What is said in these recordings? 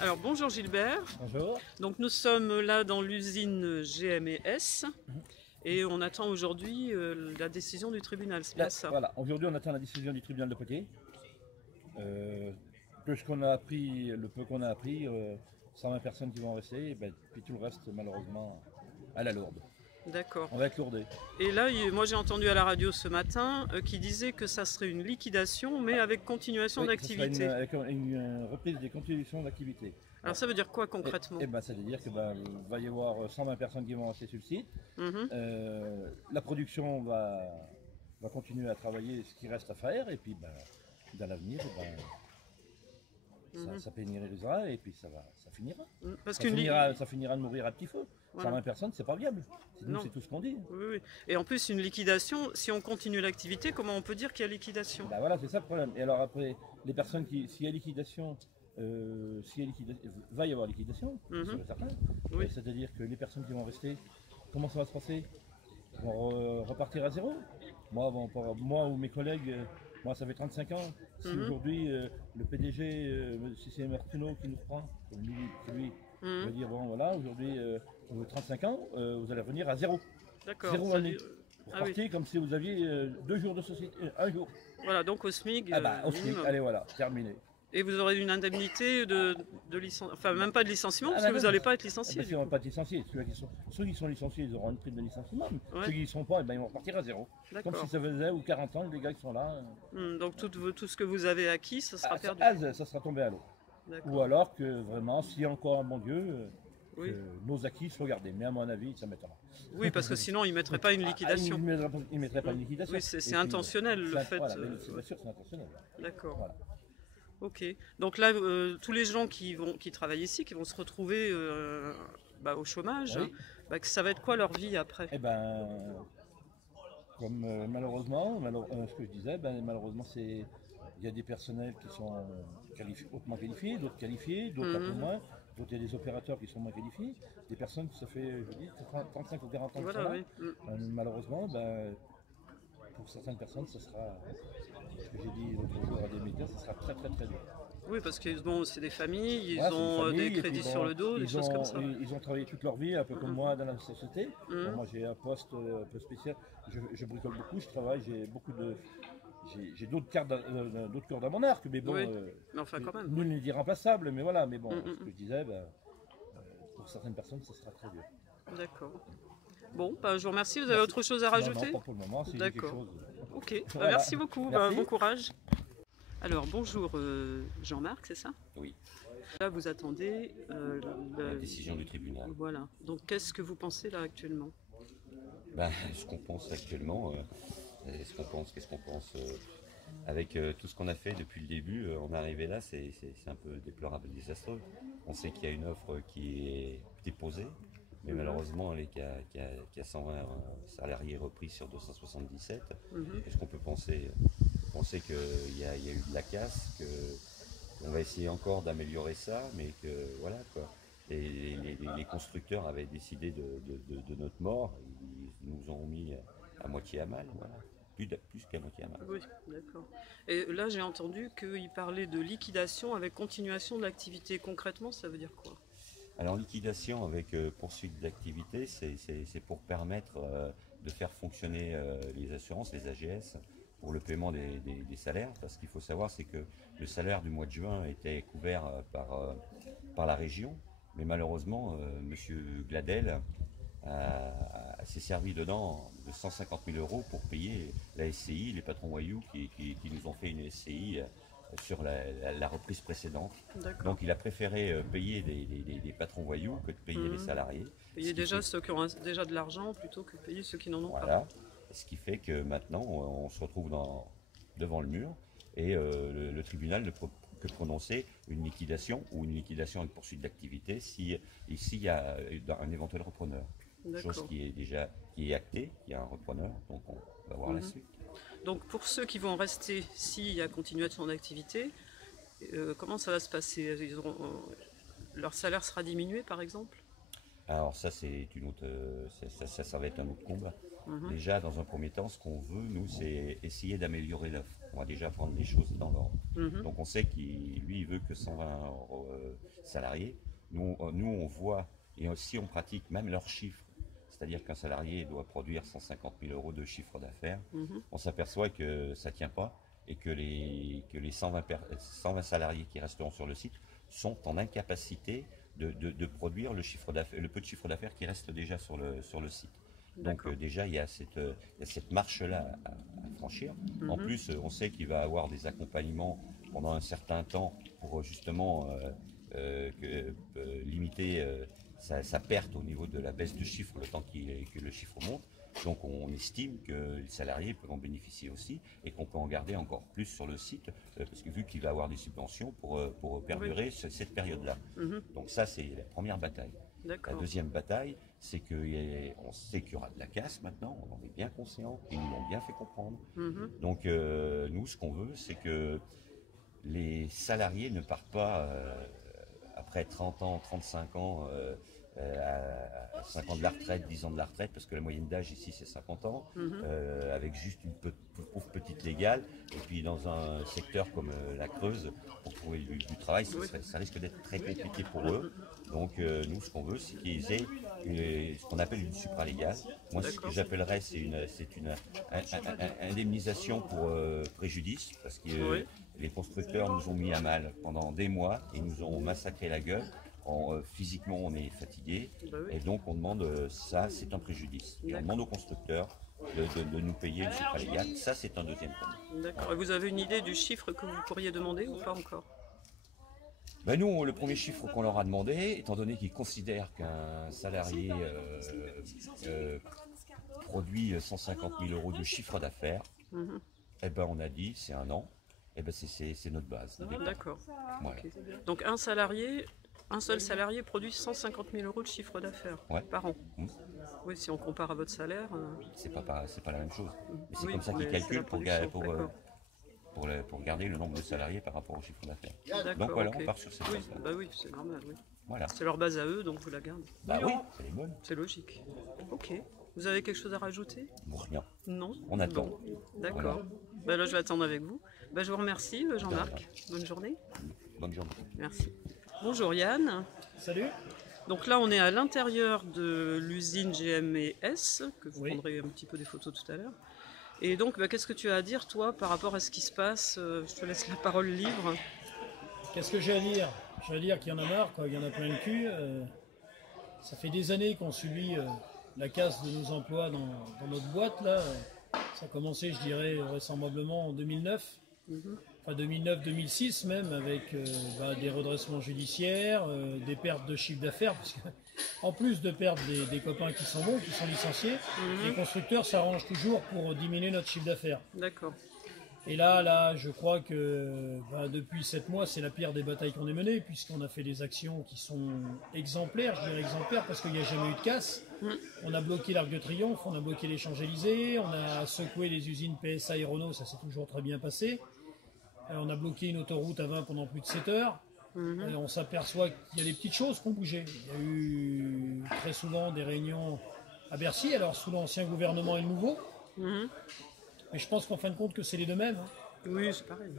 Alors bonjour Gilbert, Bonjour. donc nous sommes là dans l'usine GMS et on attend aujourd'hui la décision du tribunal, c'est bien ça? Voilà, aujourd'hui on attend la décision du tribunal de Poitiers. Ce qu'on a appris, le peu qu'on a appris, 120 personnes qui vont rester, et puis tout le reste malheureusement à la lourde. D'accord. On va être lourdé. Et là, moi j'ai entendu à la radio ce matin qui disait que ça serait une liquidation mais avec continuation Oui, d'activité. avec une reprise des continuations d'activité. Alors ça veut dire quoi concrètement? Ça veut dire que va y avoir 120 personnes qui vont rester sur le site. Mhm. La production va continuer à travailler ce qui reste à faire et puis dans l'avenir, ça pénalisera et puis ça finira. Parce Ça finira de mourir à petit feu. Voilà. 120 personnes, c'est pas viable. Nous, Non. c'est tout ce qu'on dit. Oui, oui. Et en plus, une liquidation, si on continue l'activité, comment on peut dire qu'il y a liquidation? Voilà, c'est ça le problème. Et alors après, les personnes s'il y a liquidation, va y avoir liquidation, c'est certain. Oui. C'est-à-dire que les personnes qui vont rester, comment ça va se passer? Ils vont repartir à zéro. Moi ou mes collègues, moi ça fait 35 ans. Si aujourd'hui le PDG, si c'est Martineau qui nous prend, lui va dire bon voilà, aujourd'hui vous avez 35 ans, vous allez revenir à zéro. D'accord. Zéro année. Vous repartez comme si vous aviez 2 jours de société, un jour. Voilà, donc au SMIC. Au SMIC, allez voilà, terminé. Et vous aurez une indemnité de licenciement, enfin même pas de licenciement, parce que vous n'allez pas être licencié. Ils ne vont pas être licenciés. Ceux qui sont licenciés, ils auront une prime de licenciement. Ouais. Ceux qui ne sont pas, ils vont repartir à zéro. Comme si ça faisait 40 ans, les gars qui sont là. Donc tout ce que vous avez acquis, ça sera perdu. Ça sera tombé à l'eau. Ou alors que vraiment, s'il y a encore un bon Dieu, que nos acquis soient gardés. Mais à mon avis, ça m'étonnera. Oui, parce que sinon, ils ne mettraient pas une liquidation. Ils ne mettraient pas une liquidation. Oui, c'est intentionnel le fait. Voilà, c'est bien sûr, c'est intentionnel. D'accord. Voilà. Ok. Donc là, tous les gens qui travaillent ici, qui vont se retrouver au chômage, que ça va être quoi leur vie après? Comme malheureusement, ce que je disais, malheureusement, il y a des personnels qui sont hautement qualifiés, d'autres qualifiés, d'autres un peu moins, d'autres il y a des opérateurs qui sont moins qualifiés, des personnes qui ça fait, je dis, 35 ou 40 ans que sont là. Malheureusement, pour certaines personnes, ce sera, ce que j'ai dit l'autre jour à des médias, ce sera très très très dur. Oui, parce qu'ils ont aussi des familles, ils ont des crédits sur le dos, des choses comme ça. Ils ont travaillé toute leur vie, un peu comme moi, dans la société. Moi, j'ai un poste un peu spécial. Je bricole beaucoup, je travaille, j'ai d'autres cordes à mon arc, mais bon, mais enfin, quand même. Nul n'est irremplaçable, mais voilà, mais bon, ce que je disais, pour certaines personnes, ce sera très dur. D'accord. Bon, je vous remercie. Vous avez autre chose à rajouter? Non, pas pour le moment, c'est quelque chose. Ok, voilà. Merci beaucoup, merci. Bon courage. Alors, bonjour Jean-Marc, c'est ça? Oui. Là, vous attendez la décision du tribunal. Voilà. Donc, qu'est-ce que vous pensez là actuellement? Ce qu'on pense actuellement, qu'est-ce qu'on pense avec tout ce qu'on a fait depuis le début, en arrivé là, c'est un peu déplorable et désastreux. On sait qu'il y a une offre qui est déposée, mais malheureusement, qu'il y a 120 salariés repris sur 277. Qu'est-ce qu'on peut penser? Penser qu'il y a eu de la casse, qu'on va essayer encore d'améliorer ça, mais que voilà quoi. Et les constructeurs avaient décidé de notre mort, ils nous ont mis à moitié à mal, voilà. Plus qu'à moitié à mal. Oui, d'accord. Et là, j'ai entendu qu'il parlait de liquidation avec continuation de l'activité. Concrètement, ça veut dire quoi? Alors, liquidation avec poursuite d'activité, c'est pour permettre de faire fonctionner les assurances, les AGS, pour le paiement des salaires, parce qu'il faut savoir, c'est que le salaire du mois de juin était couvert par la région, mais malheureusement, M. Gladel s'est servi dedans de 150 000 € pour payer la SCI, les patrons voyous qui nous ont fait une SCI sur la reprise précédente. Donc il a préféré payer des patrons voyous que de payer les salariés. Payer déjà ceux qui ont déjà de l'argent plutôt que payer ceux qui n'en ont pas. Voilà. Ce qui fait que maintenant on se retrouve devant le mur et le tribunal ne peut que prononcer une liquidation ou une liquidation avec poursuite d'activité si ici il y a un éventuel repreneur. Chose qui est actée, il y a un repreneur, donc on va voir la suite. Donc pour ceux qui vont rester, s'il y a continuation d'activité, comment ça va se passer? Leur salaire sera diminué par exemple? Alors ça c'est une autre, ça va être un autre combat. Déjà, dans un premier temps, ce qu'on veut, nous, c'est essayer d'améliorer l'offre. On va déjà prendre les choses dans l'ordre. Donc on sait qu'il lui, il veut que 120 salariés. Nous, on voit, et aussi on pratique même leurs chiffres. C'est-à-dire qu'un salarié doit produire 150 000 euros de chiffre d'affaires. On s'aperçoit que ça ne tient pas et que les 120 salariés qui resteront sur le site sont en incapacité de produire le peu de chiffre d'affaires qui reste déjà sur le site. Donc déjà, il y a cette marche-là à franchir. En plus, on sait qu'il va avoir des accompagnements pendant un certain temps pour justement limiter sa perte au niveau de la baisse de chiffre, le temps que le chiffre monte. Donc on estime que les salariés peuvent en bénéficier aussi et qu'on peut en garder encore plus sur le site, parce que vu qu'il va avoir des subventions pour perdurer cette période-là. Donc ça, c'est la première bataille. La deuxième bataille, c'est qu'on sait qu'il y aura de la casse maintenant, on en est bien conscient, et ils nous l'ont bien fait comprendre. Donc nous, ce qu'on veut, c'est que les salariés ne partent pas après 30 ans, 35 ans, à 5 ans de la retraite, 10 ans de la retraite, parce que la moyenne d'âge ici c'est 50 ans, avec juste une petite légale, et puis dans un secteur comme la Creuse, pour trouver du travail, ça risque d'être très compliqué pour eux. Donc nous, ce qu'on veut, c'est qu'ils aient ce qu'on appelle une supralégale. Moi, ce que j'appellerais, c'est une indemnisation pour préjudice, parce que les constructeurs nous ont mis à mal pendant des mois, et nous ont massacré la gueule. Physiquement, on est fatigué, et donc on demande ça, c'est un préjudice. Et on demande aux constructeurs de nous payer une supralégale. Ça, c'est un deuxième point. D'accord. Et vous avez une idée du chiffre que vous pourriez demander ou pas encore? Ben nous, le premier chiffre qu'on leur a demandé, étant donné qu'ils considèrent qu'un salarié produit 150 000 euros de chiffre d'affaires, eh ben on a dit c'est un an, eh ben c'est notre base. D'accord. Voilà. Okay. Donc un seul salarié produit 150 000 euros de chiffre d'affaires par an. Oui, si on compare à votre salaire. C'est pas la même chose. Mais c'est comme ça qu'ils calculent pour garder le nombre de salariés par rapport au chiffre d'affaires. Donc voilà, on part sur cette base. Bah oui, c'est normal. Oui. Voilà. C'est leur base à eux, donc vous la gardez. Bah oui, c'est les bonnes. C'est logique. Ok. Vous avez quelque chose à rajouter? Rien. Non. On attend. D'accord. Voilà. Bah là, je vais attendre avec vous. Bah, je vous remercie, Jean-Marc. Bonne journée. Bonne journée. Merci. Bonjour Yann. Salut. Donc là, on est à l'intérieur de l'usine GMS, que vous prendrez un petit peu des photos tout à l'heure. Et donc, qu'est-ce que tu as à dire, toi, par rapport à ce qui se passe? Je te laisse la parole libre. Qu'est-ce que j'ai à dire? J'ai à dire qu'il y en a marre, quoi. Il y en a plein le cul. Ça fait des années qu'on subit la casse de nos emplois dans notre boîte, là. Ça a commencé, je dirais, vraisemblablement en 2009. Enfin 2009-2006 même, avec des redressements judiciaires, des pertes de chiffre d'affaires, parce qu'en plus de perdre des copains qui sont bons, qui sont licenciés, les constructeurs s'arrangent toujours pour diminuer notre chiffre d'affaires. D'accord. Et là, je crois que depuis 7 mois, c'est la pire des batailles qu'on ait menées, puisqu'on a fait des actions qui sont exemplaires, je dirais exemplaires, parce qu'il n'y a jamais eu de casse. On a bloqué l'Arc de Triomphe, on a bloqué les Champs-Élysées, on a secoué les usines PSA et Renault, ça s'est toujours très bien passé. On a bloqué une autoroute à 20 pendant plus de 7 heures. On s'aperçoit qu'il y a des petites choses qui ont bougé. Il y a eu très souvent des réunions à Bercy, alors sous l'ancien gouvernement et le nouveau. Mais je pense qu'en fin de compte que c'est les deux mêmes. Oui, c'est pareil.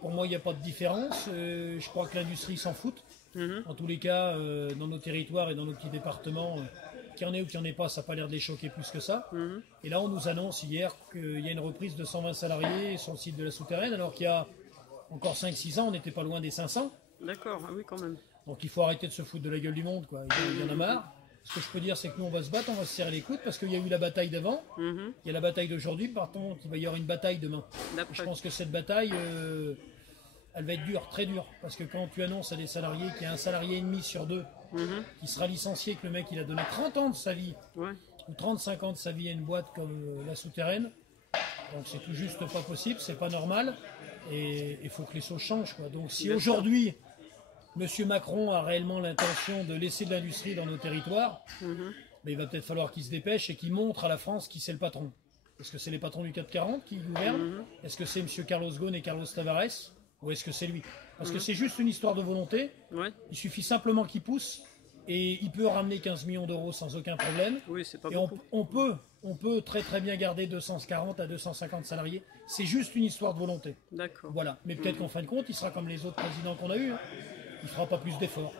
Pour moi, il n'y a pas de différence. Je crois que l'industrie s'en fout. En tous les cas, dans nos territoires et dans nos petits départements, qu'il y en ait ou qu'il n'y en ait pas, ça n'a pas l'air de les choquer plus que ça. Et là, on nous annonce hier qu'il y a une reprise de 120 salariés sur le site de la Souterraine, alors qu'il y a encore 5-6 ans, on n'était pas loin des 500. D'accord, oui, quand même. Donc il faut arrêter de se foutre de la gueule du monde, quoi. Il y en a marre. Ce que je peux dire, c'est que nous, on va se battre, on va se serrer les coudes, parce qu'il y a eu la bataille d'avant, il y a la bataille d'aujourd'hui, par contre, il va y avoir une bataille demain. Je pense que cette bataille, elle va être dure, très dure, parce que quand tu annonces à des salariés qu'il y a un salarié et demi sur 2 qui sera licencié, que le mec il a donné 30 ans de sa vie, ou 35 ans de sa vie à une boîte comme la Souterraine, donc c'est tout juste pas possible, c'est pas normal, et il faut que les choses changent, quoi. Donc si aujourd'hui Monsieur Macron a réellement l'intention de laisser de l'industrie dans nos territoires, mais il va peut-être falloir qu'il se dépêche et qu'il montre à la France qui c'est le patron. Est-ce que c'est les patrons du 440 qui gouvernent? Est-ce que c'est Monsieur Carlos Ghosn et Carlos Tavares? Ou est-ce que c'est lui? Parce que c'est juste une histoire de volonté. Il suffit simplement qu'il pousse et il peut ramener 15 millions d'euros sans aucun problème. Oui, c'est pas et beaucoup. on peut très très bien garder 240 à 250 salariés. C'est juste une histoire de volonté. D'accord. Voilà. Mais peut-être qu'en fin de compte, il sera comme les autres présidents qu'on a eus. Hein. Il ne fera pas plus d'efforts.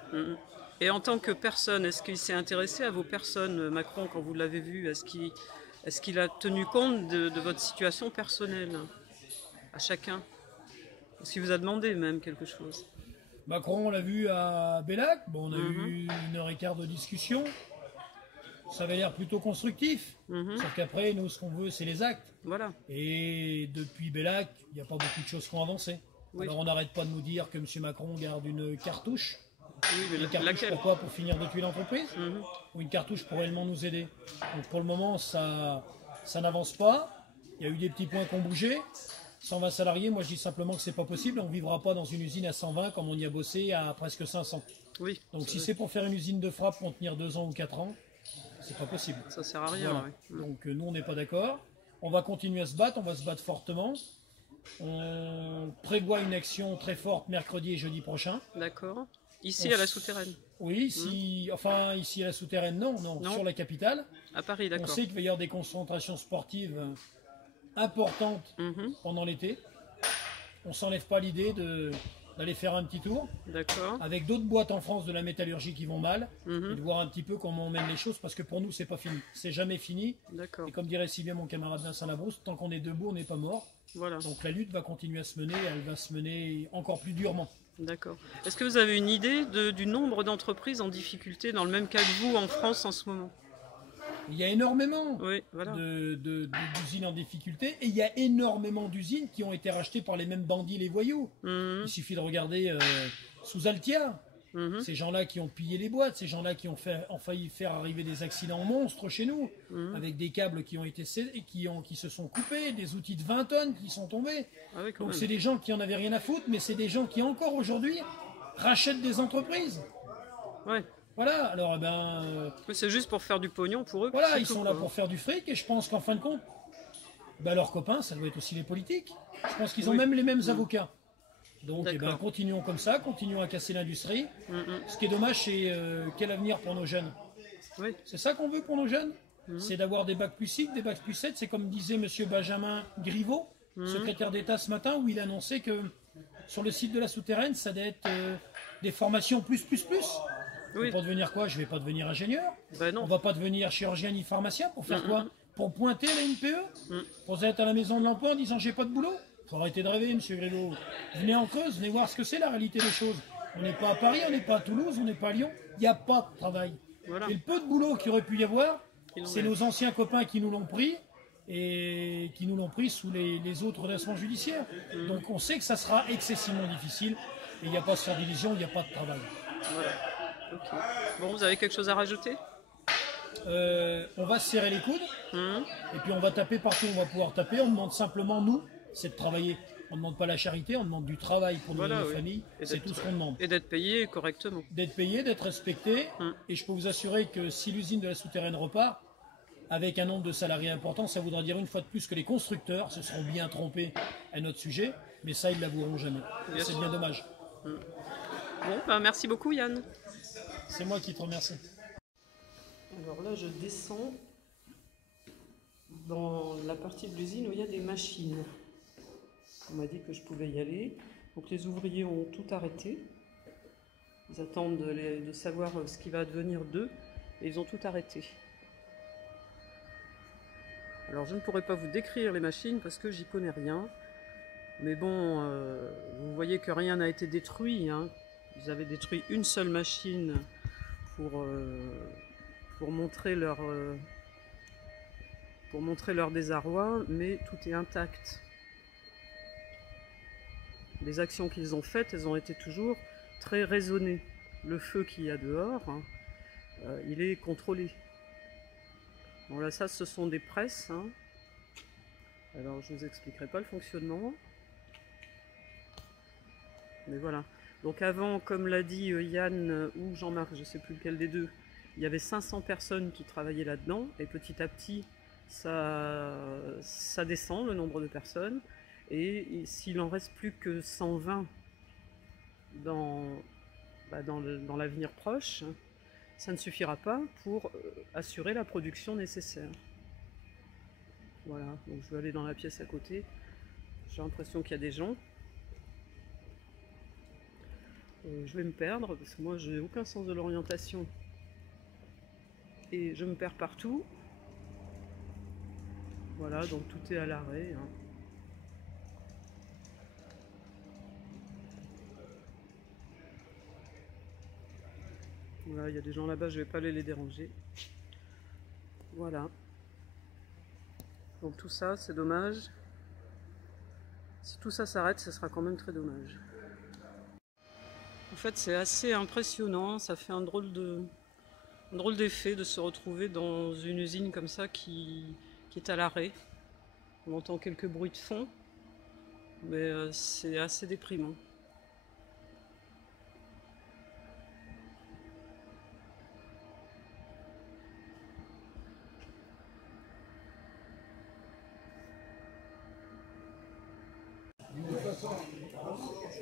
Et en tant que personne, est-ce qu'il s'est intéressé à vos personnes, Macron, quand vous l'avez vu? Est-ce qu'il a tenu compte de votre situation personnelle, à chacun? Est-ce qu'il vous a demandé même quelque chose? Macron, on l'a vu à Bellac. Bon, on a eu 1h15 de discussion. Ça avait l'air plutôt constructif. Sauf qu'après, nous, ce qu'on veut, c'est les actes. Voilà. Et depuis Bellac, il n'y a pas beaucoup de choses qui ont avancé. Oui. Alors on n'arrête pas de nous dire que M. Macron garde une cartouche. Oui, mais Une cartouche laquelle? pourquoi? Pour finir de tuer l'entreprise? Ou une cartouche pour réellement nous aider? Donc pour le moment, ça n'avance pas. Il y a eu des petits points qui ont bougé. 120 salariés, moi je dis simplement que c'est pas possible. On ne vivra pas dans une usine à 120 comme on y a bossé à presque 500. Oui. Donc si c'est pour faire une usine de frappe pour tenir 2 ans ou 4 ans, c'est pas possible. Ça sert à rien. Voilà. Ouais. Donc nous on n'est pas d'accord. On va continuer à se battre, on va se battre fortement. On prévoit une action très forte mercredi et jeudi prochain. D'accord. Ici à la souterraine? Oui, enfin ici à la souterraine, non, sur la capitale. À Paris, On d'accord. sait qu'il va y avoir des concentrations sportives importantes pendant l'été. On s'enlève pas l'idée d'aller faire un petit tour. D'accord. Avec d'autres boîtes en France de la métallurgie qui vont mal, et de voir un petit peu comment on mène les choses, parce que pour nous, c'est pas fini. C'est jamais fini. D'accord. Et comme dirait si bien mon camarade Vincent Labrousse, tant qu'on est debout, on n'est pas mort. Voilà. Donc la lutte va continuer à se mener, elle va se mener encore plus durement. D'accord. Est-ce que vous avez une idée du nombre d'entreprises en difficulté dans le même cas que vous en France en ce moment? Il y a énormément Oui, voilà. d'usines en difficulté, et il y a énormément d'usines qui ont été rachetées par les mêmes bandits, les voyous. Il suffit de regarder sous Altia. Ces gens-là qui ont pillé les boîtes, ces gens-là qui ont failli faire arriver des accidents monstres chez nous, avec des câbles qui ont été qui se sont coupés, des outils de 20 tonnes qui sont tombés. Ah oui, quand Donc même. c'est des gens qui en avaient rien à foutre, mais c'est des gens qui encore aujourd'hui rachètent des entreprises. Ouais. Voilà, alors C'est juste pour faire du pognon pour eux. voilà, c'est ils tout, sont là quoi. pour faire du fric, et je pense qu'en fin de compte, leurs copains, ça doit être aussi les politiques. Je pense qu'ils ont même les mêmes avocats. Donc D'accord. continuons comme ça, continuons à casser l'industrie. Ce qui est dommage, c'est quel avenir pour nos jeunes. Oui. C'est ça qu'on veut pour nos jeunes. C'est d'avoir des bacs plus 6, des bacs plus 7. C'est comme disait M. Benjamin Griveaux, secrétaire d'État ce matin, où il annonçait que sur le site de la souterraine, ça devait être des formations plus. Oui. Pour devenir quoi? Je vais pas devenir ingénieur. Ben non. On va pas devenir chirurgien ni pharmacien pour faire quoi? Pour pointer la NPE? Pour être à la maison de l'emploi en disant j'ai pas de boulot? Faut arrêter de rêver, monsieur Griveaux. Venez en Creuse, venez voir ce que c'est la réalité des choses. On n'est pas à Paris, on n'est pas à Toulouse, on n'est pas à Lyon. Il n'y a pas de travail. Voilà. Et le peu de boulot qu'il aurait pu y avoir, Ils l'ont c'est fait. nos anciens copains qui nous l'ont pris, et qui nous l'ont pris sous les autres redressements judiciaires. Donc on sait que ça sera excessivement difficile, et il n'y a pas de faire division, il n'y a pas de travail. Voilà. Ok. Bon, vous avez quelque chose à rajouter? On va se serrer les coudes, et puis on va taper partout, on va pouvoir taper. On demande simplement, nous, c'est de travailler. On ne demande pas la charité, on demande du travail pour nourrir nos familles. C'est tout ce qu'on demande. Et d'être payé correctement. D'être payé, d'être respecté. Et je peux vous assurer que si l'usine de la souterraine repart, avec un nombre de salariés important, ça voudra dire une fois de plus que les constructeurs se seront bien trompés à notre sujet. Mais ça, ils ne l'avoueront jamais. C'est bien dommage. Bon, merci beaucoup Yann. C'est moi qui te remercie. Alors là, je descends dans la partie de l'usine où il y a des machines. On m'a dit que je pouvais y aller. Donc les ouvriers ont tout arrêté. Ils attendent de savoir ce qui va advenir d'eux. Et ils ont tout arrêté. Alors je ne pourrais pas vous décrire les machines parce que j'y connais rien. Mais bon, vous voyez que rien n'a été détruit. Hein. Ils avaient détruit une seule machine pour montrer leur désarroi, mais tout est intact. Les actions qu'ils ont faites, elles ont été toujours très raisonnées. Le feu qu'il y a dehors, il est contrôlé. Bon là, ça, ce sont des presses. Hein. Alors, je ne vous expliquerai pas le fonctionnement. Mais voilà. Donc avant, comme l'a dit Yann ou Jean-Marc, je ne sais plus lequel des deux, il y avait 500 personnes qui travaillaient là-dedans, et petit à petit, ça descend, le nombre de personnes, et s'il en reste plus que 120 dans l'avenir proche, ça ne suffira pas pour assurer la production nécessaire. Voilà, donc je vais aller dans la pièce à côté. J'ai l'impression qu'il y a des gens. Je vais me perdre parce que moi j'ai aucun sens de l'orientation et je me perds partout. Voilà, donc tout est à l'arrêt. Hein. Voilà, il y a des gens là-bas, je ne vais pas aller les déranger. Voilà. Donc tout ça, c'est dommage. Si tout ça s'arrête, ce sera quand même très dommage. En fait, c'est assez impressionnant, ça fait un drôle d'effet de se retrouver dans une usine comme ça qui est à l'arrêt. On entend quelques bruits de fond, mais c'est assez déprimant.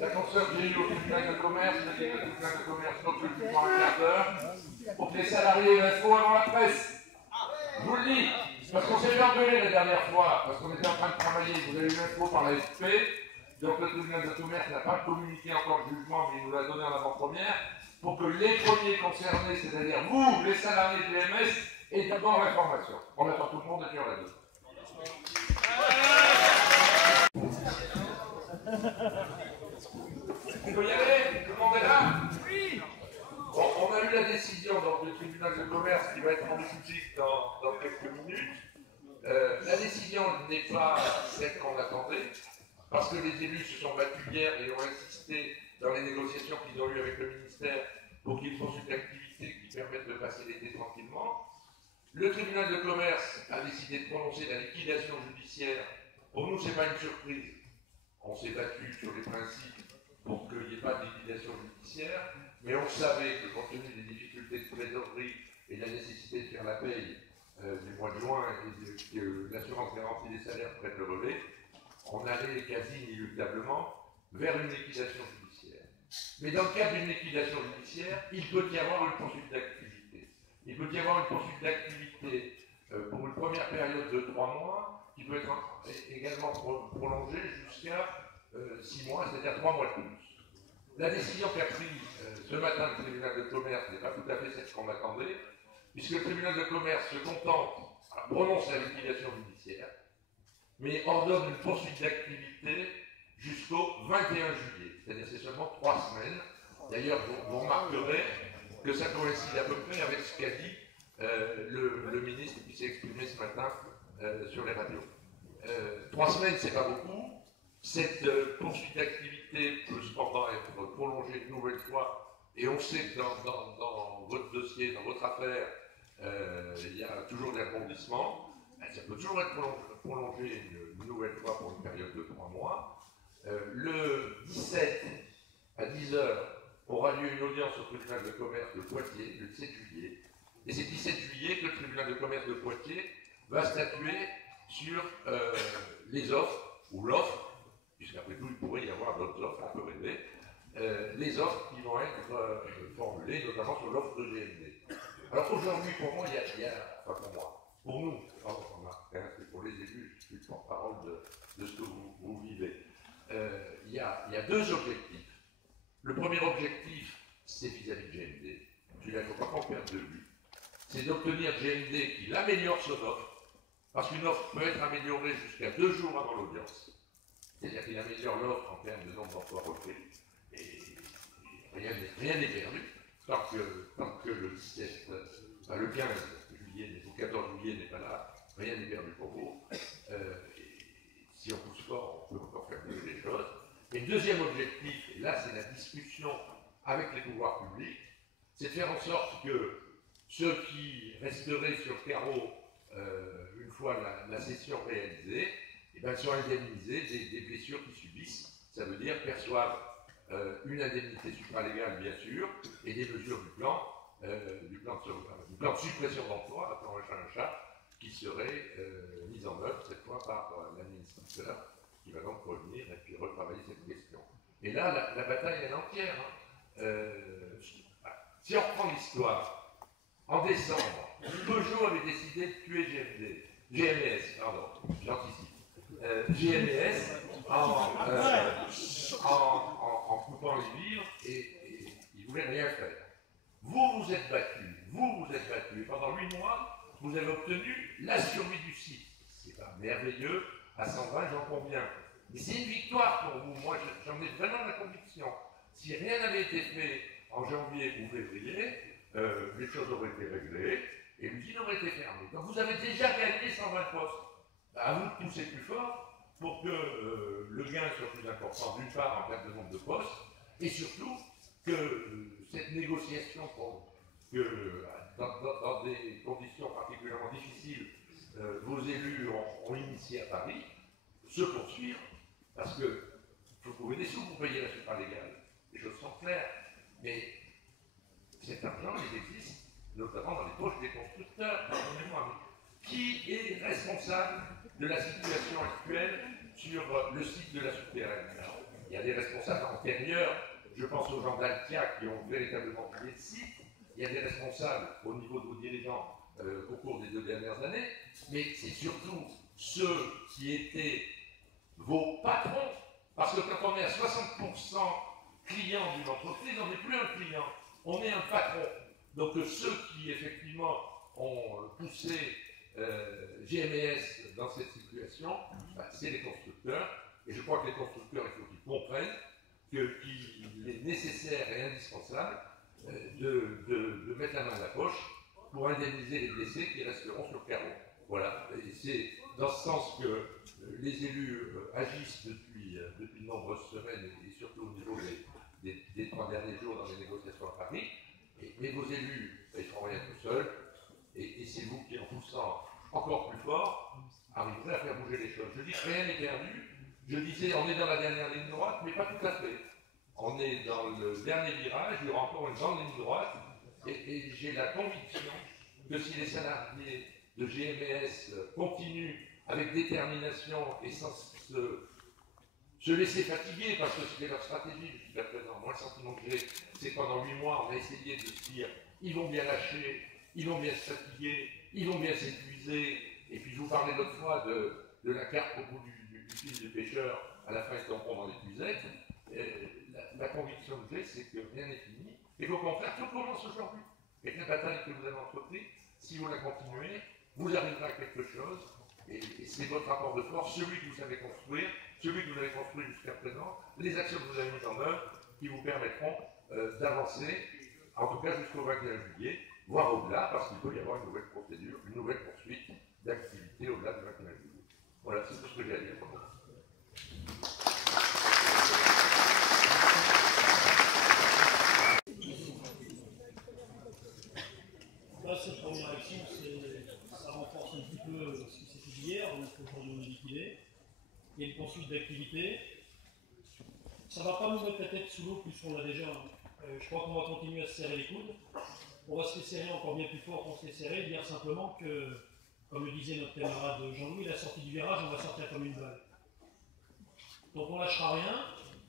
L'ascenseur que j'ai eu au tribunal de commerce, le tribunal de commerce donc pendant un quart d'heure, pour que les salariés aient l'info avant la presse. Je vous le dis, parce qu'on s'est fait engueuler la dernière fois, parce qu'on était en train de travailler, vous avez eu l'info par la FP, donc le tribunal de commerce n'a pas communiqué encore le jugement, mais il nous l'a donné en avant-première, pour que les premiers concernés, c'est-à-dire vous, les salariés du MS, aient d'abord l'information. On attend tout le monde et puis on la donne. On peut y aller? Tout le monde est là? Oui. Bon, on a eu la décision donc, du tribunal de commerce qui va être rendue publique dans quelques minutes. La décision n'est pas celle qu'on attendait, parce que les élus se sont battus hier et ont insisté dans les négociations qu'ils ont eues avec le ministère pour qu'ils fassent une activité qui permette de passer l'été tranquillement. Le tribunal de commerce a décidé de prononcer la liquidation judiciaire. Pour nous, ce n'est pas une surprise. On s'est battu sur les principes pour qu'il n'y ait pas de liquidation judiciaire, mais on savait que compte tenu des difficultés de trésorerie et de la nécessité de faire la paye du mois de juin et que l'assurance garantie des salaires prenne le relais, on allait quasi inéluctablement vers une liquidation judiciaire. Mais dans le cadre d'une liquidation judiciaire, il peut y avoir une poursuite d'activité. Il peut y avoir une poursuite d'activité pour une première période de 3 mois, qui peut être également prolongée jusqu'à 6 mois, c'est-à-dire 3 mois de plus. La décision qu'a prise ce matin le tribunal de commerce n'est pas tout à fait celle qu'on attendait, puisque le tribunal de commerce se contente, prononce la liquidation judiciaire, mais ordonne une poursuite d'activité jusqu'au 21 juillet, c'est-à-dire c'est seulement 3 semaines. D'ailleurs, vous remarquerez que ça coïncide à peu près avec ce qu'a dit le ministre qui s'est exprimé ce matin sur les radios. 3 semaines, c'est pas beaucoup. Cette poursuite d'activité peut cependant être prolongée une nouvelle fois, et on sait que dans votre dossier, dans votre affaire, il y a toujours des rebondissements. Ça peut toujours être prolongé une nouvelle fois pour une période de 3 mois. Le 17 à 10 h aura lieu une audience au tribunal de commerce de Poitiers, le 17 juillet. Et c'est 17 juillet que le tribunal de commerce de Poitiers va statuer sur les offres, ou l'offre, puisqu'après tout il pourrait y avoir d'autres offres un peu rêvées, les offres qui vont être formulées, notamment sur l'offre de GMD. Alors aujourd'hui, pour moi, enfin pour moi, pour nous, c'est pour les élus, je suis le porte-parole de ce que vous vivez. Il y a 2 objectifs. Le premier objectif, c'est vis-à-vis de GMD. Celui-là, il ne faut pas qu'on perde de vue. C'est d'obtenir GMD qu'il améliore son offre, parce qu'une offre peut être améliorée jusqu'à 2 jours avant l'audience. C'est-à-dire qu'il améliore l'offre en termes de nombre d'emplois repris. Et rien n'est perdu. Tant que le 17, le 15 juillet ou 14 juillet n'est pas là, rien n'est perdu pour vous. Si on pousse fort, on peut encore faire bouger les choses. Et le deuxième objectif, et là c'est la discussion avec les pouvoirs publics, c'est de faire en sorte que ceux qui resteraient sur le carreau une fois la session réalisée, soient indemnisés des blessures qu'ils subissent. Ça veut dire perçoivent une indemnité supralégale, bien sûr, et des mesures du plan de suppression d'emploi, appelons un chat, qui serait mise en œuvre cette fois par l'administrateur, qui va donc revenir et puis retravailler cette question. Et là, la bataille est entière. Si on reprend l'histoire, en décembre, Peugeot avait décidé de tuer GMS, pardon, j'anticipe. GMS en coupant les vivres et ils ne voulaient rien faire. Vous vous êtes battus, et pendant 8 mois, vous avez obtenu la survie du site. C'est pas merveilleux, à 120, j'en conviens. Mais c'est une victoire pour vous, moi j'en ai vraiment la conviction. Si rien n'avait été fait en janvier ou février, les choses auraient été réglées et l'usine aurait été fermée. Donc vous avez déjà gagné 120 postes. À vous de pousser plus fort pour que le gain soit plus important, d'une part en termes de nombre de postes, et surtout que cette négociation que dans des conditions particulièrement difficiles, vos élus ont initié à Paris, se poursuivent, parce que faut trouver des sous pour payer la super légale. Les choses sont claires, mais cet argent, il existe notamment dans les poches des constructeurs. Pardonnez-moi, qui est responsable de la situation actuelle sur le site de la souterraine? Il y a des responsables antérieurs, je pense aux gens d'Altia qui ont véritablement pillé le site, il y a des responsables au niveau de vos dirigeants au cours des 2 dernières années, mais c'est surtout ceux qui étaient vos patrons, parce que quand on est à 60% client d'une entreprise, on n'est plus un client, on est un patron. Donc ceux qui effectivement ont poussé GMS dans cette situation, c'est les constructeurs, et je crois que les constructeurs, il faut qu'ils comprennent qu'il est nécessaire et indispensable de mettre la main à la poche pour indemniser les blessés qui resteront sur le carreau. Voilà, et c'est dans ce sens que les élus agissent depuis de nombreuses semaines, et surtout au niveau des 3 derniers jours dans les négociations à Paris, mais vos élus, ils ne feront rien tout seuls, et c'est vous qui, en poussant encore plus fort, arriverez à faire bouger les choses. Je dis que rien n'est perdu. Je disais, on est dans la dernière ligne droite, mais pas tout à fait. On est dans le dernier virage, il y aura encore une grande ligne droite, et j'ai la conviction que si les salariés de GMS continuent avec détermination et sans se laisser fatiguer, parce que c'était leur stratégie jusqu'à présent. Moi, le sentiment que j'ai, c'est que pendant 8 mois, on a essayé de se dire, ils vont bien lâcher, ils vont bien se fatiguer, ils vont bien s'épuiser. Et puis, je vous parlais l'autre fois de la carte au bout du fil du pêcheur, à la fin, ils tomberont dans l'épuisette. La conviction que j'ai, c'est que rien n'est fini. Et qu'au contraire, tout commence aujourd'hui. Et que la bataille que vous avez entreprise, si vous la continuez, vous arriverez à quelque chose. Et c'est votre rapport de force, celui que vous savez construire, celui que vous avez construit jusqu'à présent, les actions que vous avez mises en œuvre, qui vous permettront d'avancer, en tout cas jusqu'au 21 juillet, voire au-delà, parce qu'il peut y avoir une nouvelle procédure, une nouvelle poursuite d'activité au-delà du 21 juillet. Voilà, c'est tout ce que j'ai à dire. Là, cette première action, ça renforce un petit peu ce qui s'est fait hier, donc aujourd'hui on est liquidé. Il y a une poursuite d'activité. Ça ne va pas nous mettre la tête sous l'eau plus qu'on l'a déjà. Je crois qu'on va continuer à se serrer les coudes. On va se les serrer encore bien plus fort qu'on se les serrait, dire simplement que, comme le disait notre camarade Jean-Louis, la sortie du virage, on va sortir comme une balle. Donc on ne lâchera rien.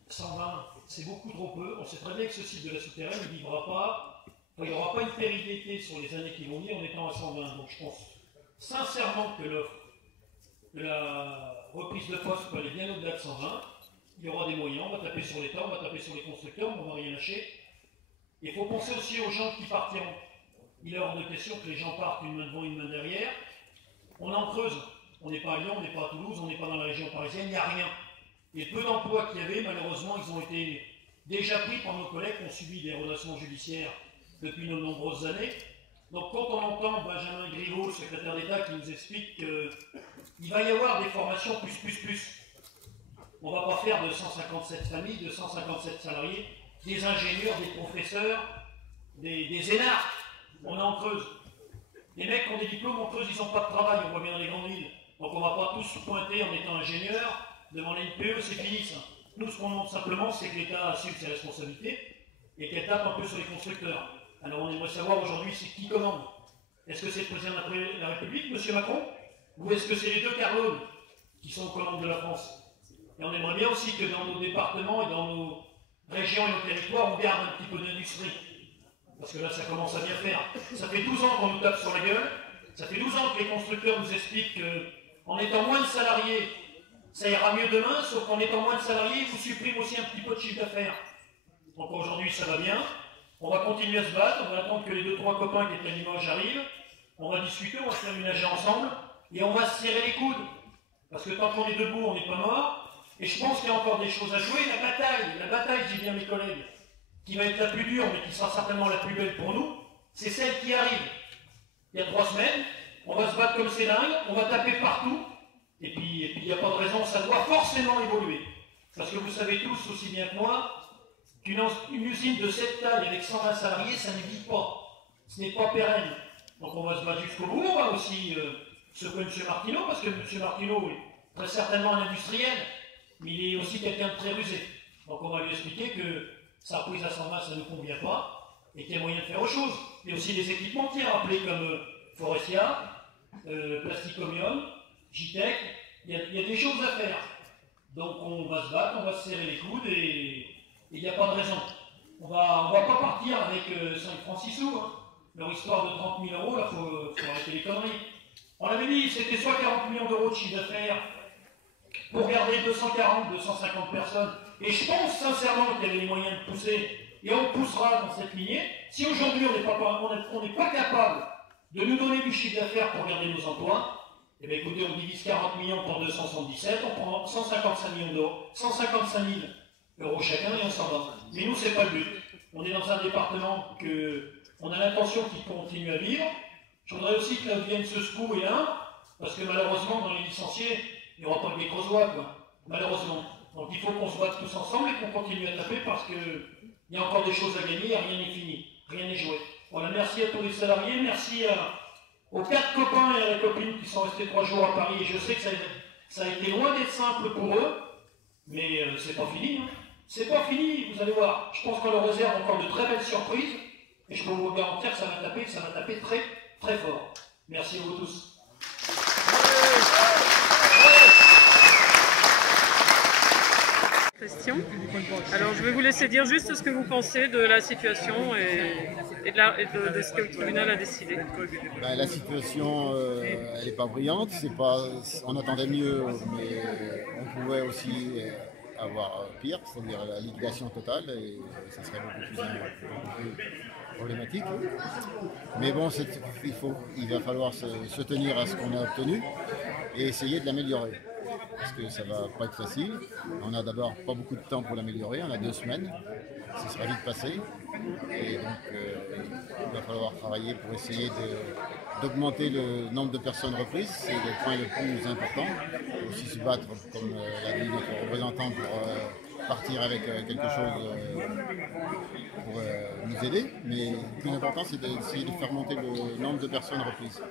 120, c'est beaucoup trop peu. On sait très bien que ce site de la souterraine ne vivra pas. Il n'y aura pas une pérennité sur les années qui vont venir en étant à 120. Donc je pense sincèrement que l'offre de la reprise de poste peut aller bien au-delà de 120. Il y aura des moyens, on va taper sur l'État, on va taper sur les constructeurs, on ne va rien lâcher. Il faut penser aussi aux gens qui partiront. Il est hors de question que les gens partent une main devant, une main derrière. On est en Creuse, on n'est pas à Lyon, on n'est pas à Toulouse, on n'est pas dans la région parisienne, il n'y a rien. Et peu d'emplois qu'il y avait, malheureusement, ils ont été déjà pris par nos collègues qui ont subi des relations judiciaires depuis de nombreuses années. Donc quand on entend Benjamin Griveaux, le secrétaire d'État, qui nous explique qu'il va y avoir des formations plus. On ne va pas faire de 157 familles, de 157 salariés, des ingénieurs, des professeurs, des énarques. On est en Creuse. Les mecs qui ont des diplômes en Creuse, ils n'ont pas de travail, on voit bien dans les grandes villes. Donc on ne va pas tous pointer en étant ingénieur devant les NPE, c'est fini ça. Nous, ce qu'on demande simplement, c'est que l'État assume ses responsabilités et qu'elle tape un peu sur les constructeurs. Alors on aimerait savoir aujourd'hui, c'est qui commande. Est-ce que c'est le président de la République, M. Macron, ou est-ce que c'est les deux Carlones qui sont aux commandes de la France? Et on aimerait bien aussi que dans nos départements et dans nos régions et nos territoires, on garde un petit peu d'industrie. parce que là ça commence à bien faire. Ça fait 12 ans qu'on nous tape sur la gueule, ça fait 12 ans que les constructeurs nous expliquent qu'en étant moins de salariés, ça ira mieux demain, sauf qu'en étant moins de salariés, ils vous suppriment aussi un petit peu de chiffre d'affaires. Donc aujourd'hui ça va bien, on va continuer à se battre, on va attendre que les 2-3 copains qui étaient à Limoges arrivent, on va discuter, on va se faire ménager ensemble, et on va se serrer les coudes. Parce que tant qu'on est debout, on n'est pas mort, et je pense qu'il y a encore des choses à jouer. La bataille, je dis bien mes collègues, qui va être la plus dure, mais qui sera certainement la plus belle pour nous, c'est celle qui arrive. Il y a 3 semaines, on va se battre comme c'est dingue, on va taper partout, et puis il n'y a pas de raison, ça doit forcément évoluer. Parce que vous savez tous aussi bien que moi, qu'une usine de cette taille avec 120 salariés, ça n'existe pas. Ce n'est pas pérenne. Donc on va se battre jusqu'au bout, on va aussi secouer M. Martineau, parce que M. Martineau est très certainement un industriel, mais il est aussi quelqu'un de très rusé. Donc on va lui expliquer que sa reprise à 120, ça ne nous convient pas, et qu'il y a moyen de faire autre chose. Il y a aussi des équipementiers rappelés comme Forestia, Plasticomium, JTEC, il y a des choses à faire. Donc on va se battre, on va se serrer les coudes, et il n'y a pas de raison. On va pas partir avec 5 francs 6 sous, hein. Leur histoire de 30 000 euros, là, il faut arrêter les conneries. On avait dit que c'était soit 40 millions d'euros de chiffre d'affaires pour garder 240, 250 personnes. Et je pense sincèrement qu'il y avait les moyens de pousser, et on poussera dans cette lignée. Si aujourd'hui on n'est pas capable de nous donner du chiffre d'affaires pour garder nos emplois, eh bien écoutez, on divise 40 millions par 277, on prend 155 millions d'euros, 155 000 euros chacun et on s'en va. Mais nous, c'est pas le but. On est dans un département on a l'intention qu'il continue à vivre. Je voudrais aussi que la Vienne se secoue et parce que malheureusement, dans les licenciés, il n'y aura pas que des creusois, quoi. Malheureusement. Donc il faut qu'on se batte tous ensemble et qu'on continue à taper parce qu'il y a encore des choses à gagner et rien n'est fini. Rien n'est joué. Voilà, merci à tous les salariés, merci aux 4 copains et à la copine qui sont restés 3 jours à Paris. Et je sais que ça a été loin d'être simple pour eux, mais c'est pas fini. Hein. C'est pas fini, vous allez voir. Je pense qu'on leur réserve encore de très belles surprises. Et je peux vous garantir que ça va taper très, très fort. Merci à vous tous. Question. Alors, je vais vous laisser dire juste ce que vous pensez de la situation et de ce que le tribunal a décidé. Ben, la situation, elle n'est pas brillante. On attendait mieux, mais on pouvait aussi avoir pire, c'est-à-dire la liquidation totale, et ça serait beaucoup plus problématique. Mais bon, il va falloir se tenir à ce qu'on a obtenu et essayer de l'améliorer. Parce que ça va pas être facile. On a d'abord pas beaucoup de temps pour l'améliorer, on a 2 semaines, ça sera vite passé. Et donc il va falloir travailler pour essayer d'augmenter le nombre de personnes reprises, c'est le point le plus important. Il faut aussi se battre, comme l'a dit notre représentant, pour partir avec quelque chose pour nous aider. Mais le plus important, c'est d'essayer de faire monter le nombre de personnes reprises.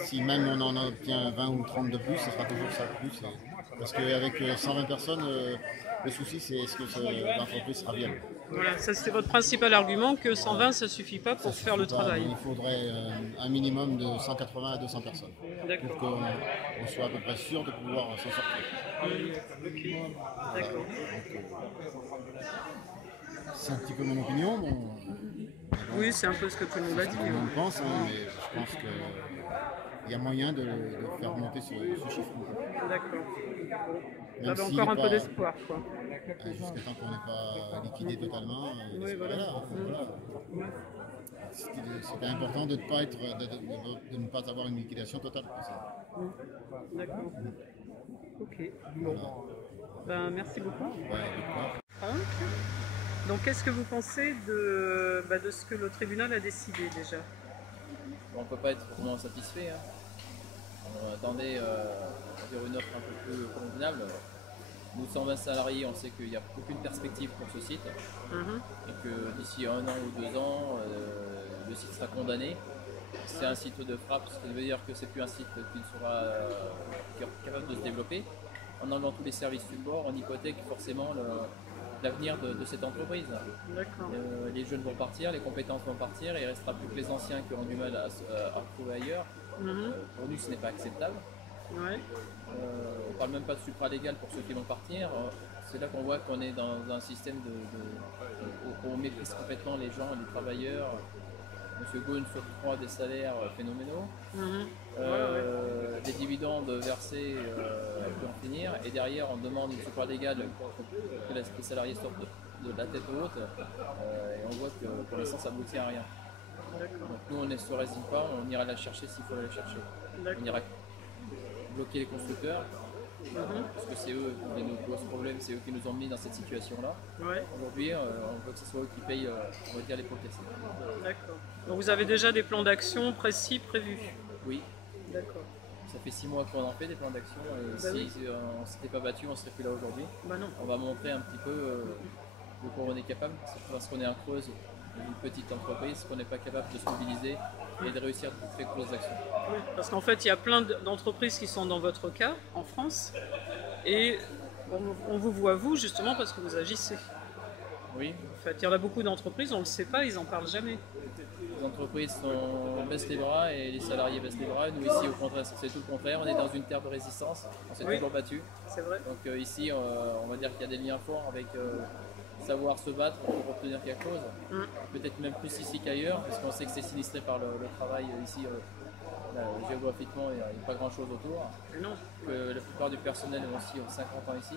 Si même on en obtient 20 ou 30 de plus, ce sera toujours ça de plus. Parce qu'avec 120 personnes, le souci c'est est-ce que l'entreprise sera viable. Voilà, ça c'était votre principal argument, que 120 ça suffit pas pour faire le travail. Il faudrait un minimum de 180 à 200 personnes pour qu'on soit à peu près sûr de pouvoir s'en sortir. Ok, d'accord. C'est un petit peu mon opinion. Oui, c'est un peu ce que tout le monde a dit. On pense, mais je pense qu'il y a moyen de faire monter ce chiffre. D'accord. Vous avez encore un peu d'espoir, quoi. Jusqu'à temps qu'on n'ait pas liquidé totalement. Oui, voilà. C'était important de ne pas avoir une liquidation totale. D'accord. Ok. Bon. Ben, merci beaucoup. Donc, qu'est-ce que vous pensez de ce que le tribunal a décidé déjà? On ne peut pas être vraiment satisfait. Hein. On attendait dire une offre un peu plus convenable. Nous, 120 salariés, on sait qu'il n'y a aucune perspective pour ce site et que d'ici 1 an ou 2 ans, le site sera condamné. C'est un site de frappe, ce qui veut dire que c'est plus un site qui sera capable de se développer. En enlevant tous les services support, on hypothèque forcément l'avenir de cette entreprise. Les jeunes vont partir, les compétences vont partir, et il ne restera plus que les anciens qui auront du mal à retrouver ailleurs. Pour nous, ce n'est pas acceptable. On ne parle même pas de supralégal pour ceux qui vont partir. c'est là qu'on voit qu'on est dans un système où on méprise complètement les gens, les travailleurs. Monsieur Ghosn s'octroie des salaires phénoménaux, des dividendes versés à plus en finir, et derrière on demande une supralégale que les salariés sortent de la tête haute, et on voit que pour l'instant ça aboutit à rien. Donc nous on ne se résigne pas, on ira la chercher s'il faut la chercher. On ira bloquer les constructeurs, parce que c'est eux qui nous posent problème, c'est eux qui nous ont mis dans cette situation-là. Aujourd'hui, on veut que ce soit eux qui payent, on va dire, les pots cassés. D'accord. Donc vous avez déjà des plans d'action précis prévus? Oui. D'accord. Ça fait 6 mois qu'on en fait des plans d'action, et si on ne s'était pas battu, on ne serait plus là aujourd'hui. On va montrer un petit peu de quoi on est capable, c'est parce qu'on est en Creuse, une petite entreprise, qu'on n'est pas capable de se mobiliser et de réussir de très grosses actions. Oui, parce qu'en fait, il y a plein d'entreprises qui sont dans votre cas, en France, et on vous voit vous, justement, parce que vous agissez. Oui. En fait, il y en a beaucoup d'entreprises, on ne le sait pas, ils n'en parlent jamais. Les entreprises baissent les bras et les salariés baissent les bras. Nous, ici, au contraire, c'est tout le contraire. On est dans une terre de résistance, on s'est toujours battu. C'est vrai. Donc ici, on va dire qu'il y a des liens forts avec savoir se battre pour obtenir quelque chose. Peut-être même plus ici qu'ailleurs, parce qu'on sait que c'est sinistré par le travail ici. Géographiquement, il n'y a pas grand chose autour. Non. Que la plupart du personnel aussi ont 50 ans ici.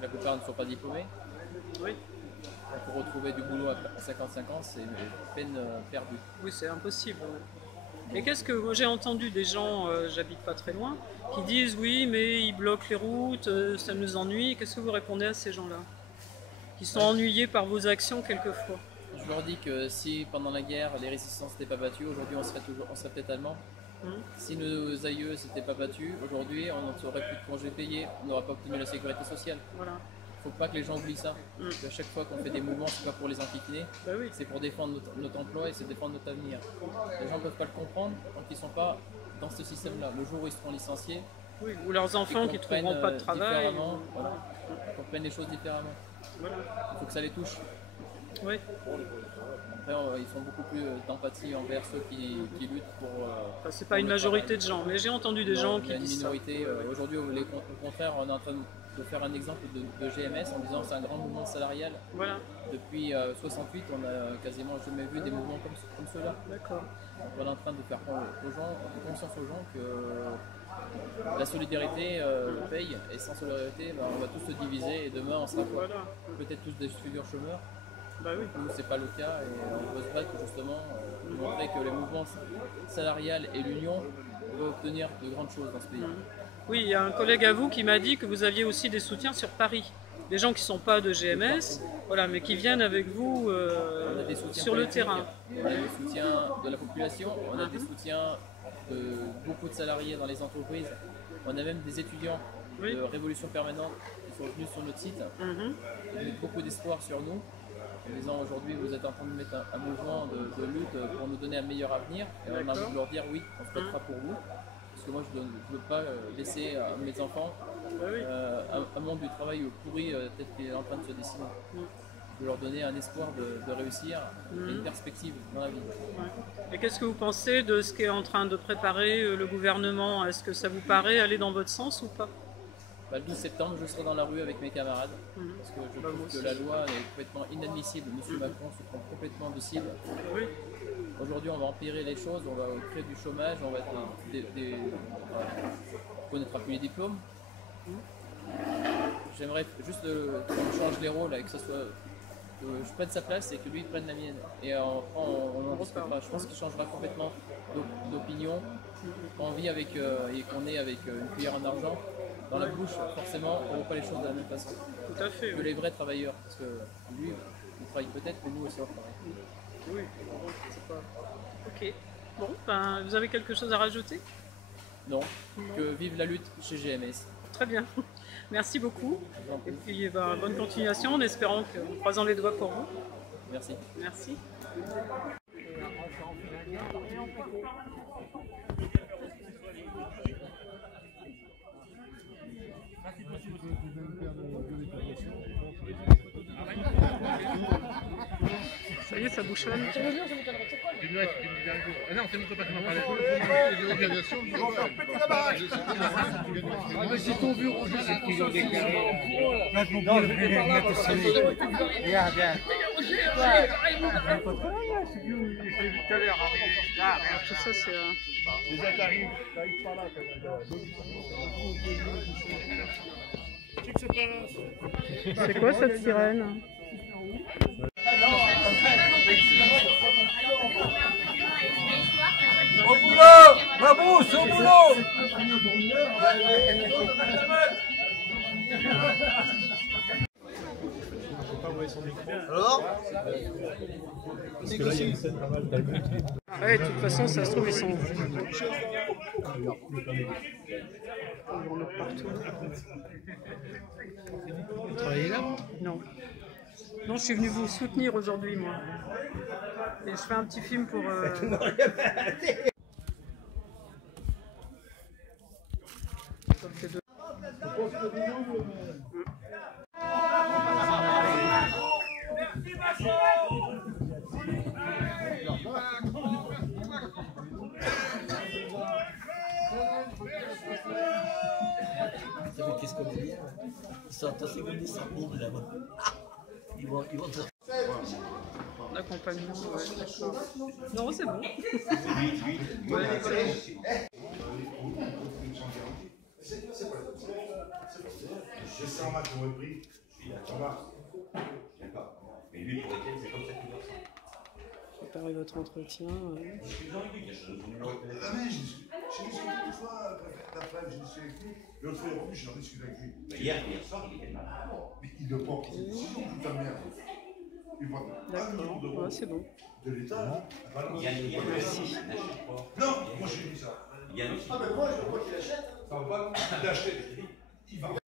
La plupart ne sont pas diplômés. Oui. Pour retrouver du boulot à 55 ans, c'est peine perdue. Oui, c'est impossible. Mais qu'est-ce que moi j'ai entendu des gens, j'habite pas très loin, qui disent oui, mais ils bloquent les routes, ça nous ennuie. Qu'est-ce que vous répondez à ces gens-là, qui sont ennuyés par vos actions quelquefois? Je leur dis que si pendant la guerre les résistances n'étaient pas battues, aujourd'hui on serait peut-être allemand. Si nos aïeux s'étaient pas battus, aujourd'hui on n'aurait plus de congés payés, on n'aurait pas obtenu la sécurité sociale. Voilà. Il ne faut pas que les gens oublient ça. À chaque fois qu'on fait des mouvements, c'est pas pour les enquiquiner, c'est pour défendre notre emploi et c'est défendre notre avenir. Les gens ne peuvent pas le comprendre tant qu'ils ne sont pas dans ce système-là. Le jour où ils seront licenciés, ou leurs enfants qui ne trouveront pas de travail, ils comprennent les choses différemment. Voilà. Il faut que ça les touche. Oui. Après, ils sont beaucoup plus d'empathie envers ceux qui luttent pour. C'est pas une majorité de gens, mais j'ai entendu des gens qui disent ça. Il y a une minorité. Aujourd'hui, au contraire, on est en train de faire un exemple de GMS en disant que c'est un grand mouvement salarial. Voilà. Depuis 68, on a quasiment jamais vu des mouvements comme ceux-là. D'accord. On est en train de faire conscience aux gens que la solidarité paye, et sans solidarité, on va tous se diviser et demain on sera peut-être tous des futurs chômeurs. Oui. Nous, c'est pas le cas et on veut se battre justement pour montrer que les mouvements salariales et l'union peuvent obtenir de grandes choses dans ce pays. Oui, il y a un collègue à vous qui m'a dit que vous aviez aussi des soutiens sur Paris. Des gens qui ne sont pas de GMS, voilà, mais qui viennent avec vous sur le terrain. On a des soutiens de la population, on a des soutiens de beaucoup de salariés dans les entreprises. On a même des étudiants de Révolution Permanente qui sont venus sur notre site. Ils mettent beaucoup d'espoir sur nous. En disant aujourd'hui vous êtes en train de mettre un mouvement de lutte pour nous donner un meilleur avenir, et on a envie de leur dire oui, on se battra pour vous, parce que moi je ne veux pas laisser à mes enfants un monde du travail pourri tel qu'il est en train de se dessiner. Je veux leur donner un espoir de réussir et une perspective dans la vie. Et qu'est-ce que vous pensez de ce qu'est en train de préparer le gouvernement? Est-ce que ça vous paraît aller dans votre sens ou pas? Le 12 septembre, je serai dans la rue avec mes camarades, parce que je trouve que la loi est complètement inadmissible. M. Macron se prend complètement de cible. Aujourd'hui, on va empirer les choses, on va créer du chômage, on va on connaîtra plus les diplômes. J'aimerais juste qu'on change les rôles, et que ça soit, que je prenne sa place et que lui prenne la mienne. Et on discutera. Je pense qu'il changera complètement d'opinion. Quand on vit avec et qu'on est avec une cuillère en argent dans la bouche, forcément, on ne voit pas les choses de la même façon. Tout à fait. Que les vrais travailleurs, parce que lui, il travaille peut-être, mais nous aussi on travaille. Oui, c'est pas... Ok. Bon, ben, vous avez quelque chose à rajouter? Non. Que vive la lutte chez GMS. Très bien. Merci beaucoup. Et puis bonne continuation en espérant qu'en croisant les doigts pour vous. Merci. Merci. Ça y est, ça bouchonne. Non, c'est mon copain qui m'a parlé. Mais c'est ton bureau, c'est qu'ils ont déclaré. Là, je m'en peux le mettre au soleil. Regarde, regarde. Tout ça, c'est... Déjà, t'arrives par là. C'est quoi cette sirène? Au boulot! Ma bouche, au boulot! Alors? Parce que là, il y a une scène pas mal d'albums. Ouais, de toute façon, ça se trouve, ils sont... Ils vont mettre partout. Vous travaillez là? Non. Non, je suis venu vous soutenir aujourd'hui, moi. Et je fais un petit film pour... Qu'est-ce qu'on va dire? Ils sont en seconde descendante là-bas. Ils vont te... L'accompagnement, ouais, d'accord. Non, c'est bon. Je sais en maths pour le prix, je suis d'accord. Mais lui, pour lequel c'est comme ça qu'il doit faire. Préparez votre entretien. Ah mais j'ai discuté une fois, d'après, j'ai discuté avec lui. L'autre fois, il est revenu, j'ai discuté avec lui. Hier soir, il était malade. Mais il ne prend qu'une décision, putain de merde. Il prend D'accord, ouais, c'est bon. de l'État. Il y a une Non, moi j'ai dit ça. Il y a une Ah mais moi je crois qu'il achète. Ça va pas, il achète. Il va.